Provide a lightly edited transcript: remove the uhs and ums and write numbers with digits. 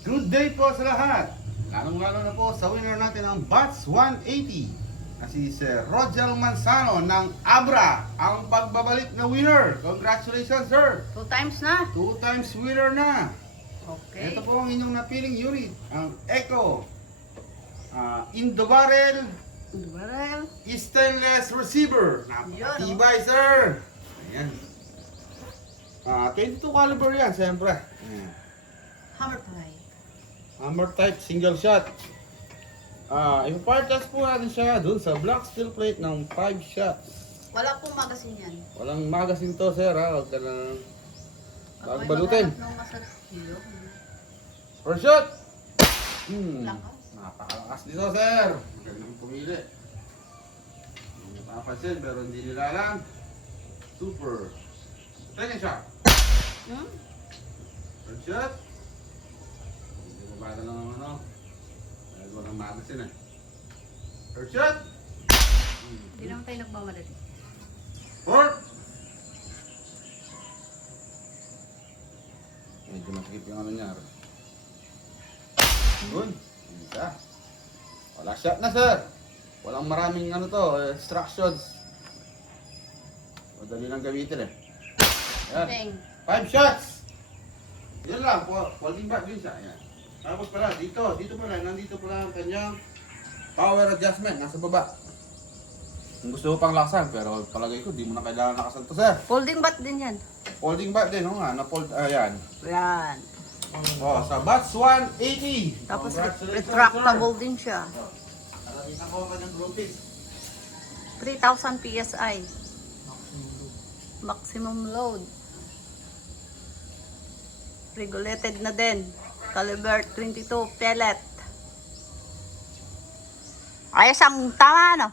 Good day po sa lahat! Lalong-lalo na po sa winner natin ang Bats 180 na si Sir Rogel Manzano ng Abra, ang pagbabalik na winner. Congratulations, sir! 2 times na. 2 times winner na. Okay. Ito po ang inyong napiling unit, ang Echo Indobarrel Well, Stainless Receiver. Napakatibay, sir! Ayan. 22 caliber yan, siyempre. Ayan. hammer pie. Hammer type single shot. Ipa-part test po natin siya dun sa black steel plate ng 5 shots. Wala pong magasin yan. Walang magasin to, sir, ha? Huwag ka na Ako ay balutin. maghanap ng masakyo. First shot! Lakas. Napakalakas dito, sir. Magaling pumili. Hindi napapansin, pero hindi nila alam. Super. Second shot. Third shot. Hindi mo bata lang ang ano. Dahil walang magasin eh. Third shot. Hindi naman tayo nagmamadali. Fourth. Medyo masikip yung ano niya. Yun. Isa. Wala shot na, sir. Walang maraming ano to, instructions. Madali lang gamitin eh. Ayan. Bang. 5 shots. Yan lang, holding back din siya. Ayan. Tapos pala, dito pala, nandito pala ang kanyang power adjustment, nasa baba. Kung gusto mo pang lakasan, pero palagay ko, di mo na kailangan lakasan to, sir. Folding bat din yan. Folding back din, nga, na-fold, ayan. Yan. Oh, sa Bats 180. Tapos Congratulations, retractable din siya. sir. Nakita ko ka ng groupings. 3,000 PSI. Maximum load. Regulated na din. Caliber 22 pellet. Ayos ang tama, no?